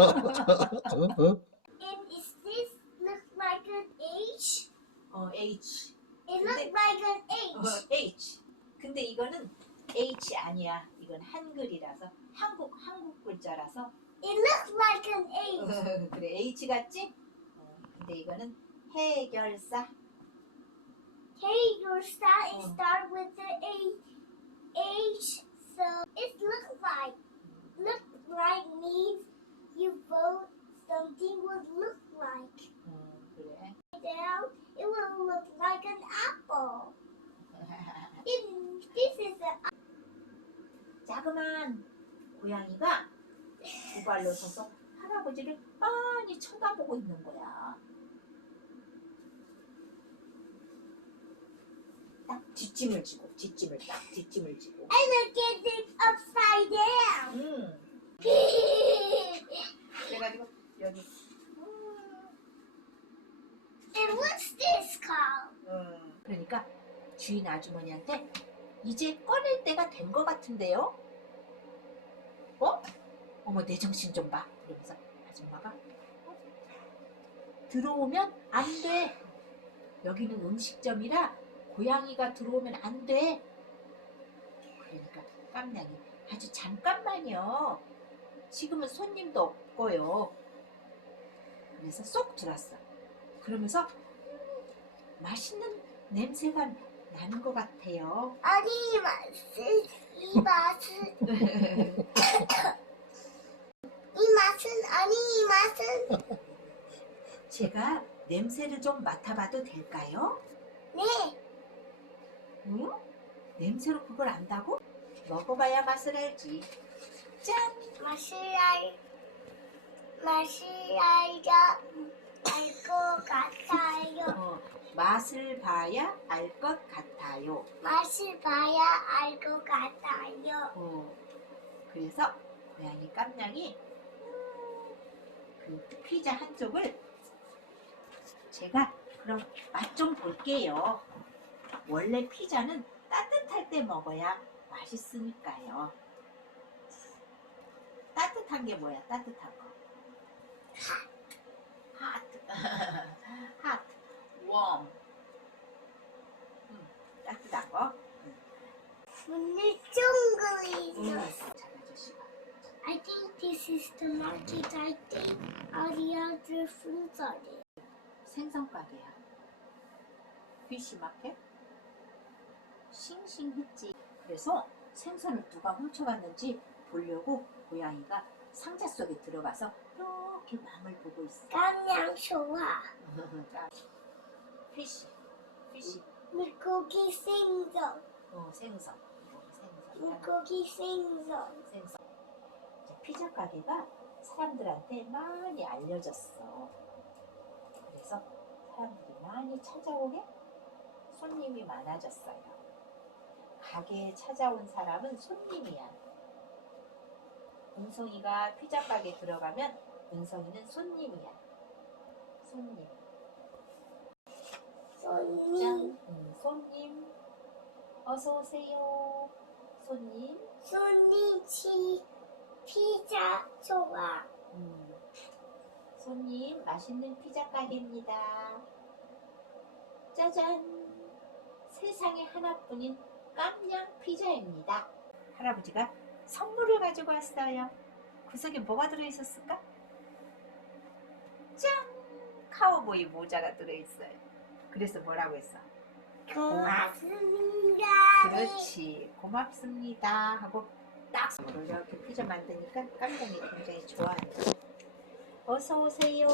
And is this look like an H? 어, H. It looks like an H. 어, H. 근데 이거는 H 아니야. 이건 한글이라서 한국 한국 글자라서 It looks like an H. 그래 H 같지? 어, 근데 이거는 해결사. Hey, your star is Oh. start with the H. H. So it looks like look like means you vote something would look like. 어, 그래. Down, it will look like an apple. It, this is a 자그만 고양이가 두 발로 서서 할아버지를 많이 쳐다보고 있는 거야. 딱 뒷짐을 지고 뒷짐을 딱 뒷짐을 지고. and look at it upside down. 음. 여기. and what's this called? 음. 그러니까 주인 아주머니한테 이제 꺼낼 때가 된 것 같은데요. 어? 어머 내 정신 좀 봐. 그러면서 아줌마가 어? 들어오면 안 돼. 여기는 음식점이라 고양이가 들어오면 안 돼. 그러니까 깜냥이 아주 잠깐만요. 지금은 손님도 없고요. 그래서 쏙 들어왔어. 그러면서 음, 맛있는 냄새가 나는 것 같아요. 아니 이 맛은 이 맛은 이 맛은 아니 이 맛은 제가 냄새를 좀 맡아봐도 될까요? 네 응? 냄새로 그걸 안다고? 먹어봐야 맛을 알지. 짠! 맛을 알 맛을 알자 알것 같아요. 어, 맛을 봐야 알 것 같아요. 맛을 봐야 알 것 같아요. 어, 그래서 고양이 깜냥이 음, 그 피자 한쪽을 제가 그럼 맛 좀 볼게요. 원래 피자는 따뜻할 때 먹어야 맛있으니까요. 따뜻한 게 뭐야? 따뜻한 거. 하트. 하트. 웜. 음, 따뜻한 거. 오늘 쫑글이 음. 아저씨가. I think this is the market. I think all the other foods are there. 생선 가게야. 피시마켓? 싱싱했지. 그래서 생선을 누가 훔쳐갔는지 보려고 고양이가 상자 속에 들어가서 이렇게 mam을 보고 있어. 깜냥 좋아. 피시, 피시. 물고기 생선. 어, 생선. 생선. 물고기 생선. 생선. 이제 피자 가게가 사람들한테 많이 알려졌어. 그래서 사람들이 많이 찾아오게 손님이 많아졌어요. 가게에 찾아온 사람은 손님이야. 은성이가 피자 가게 들어가면 은성이는 손님이야. 손님. 손님. 짠. 음, 손님. 어서 오세요. 손님. 손님 치 피자 좋아. 음, 손님 맛있는 피자 가게입니다. 짜잔! 세상에 하나뿐인 깜냥 피자입니다. 할아버지가 선물을 가지고 왔어요. 그 속에 뭐가 들어있었을까? 짠! 카우보이 모자가 들어있어요. 그래서 뭐라고 했어? 고맙습니다. 그렇지. 고맙습니다. 하고 딱 손으로 이렇게 피자 만드니까 깜냥이 굉장히 좋아해요. 어서 오세요.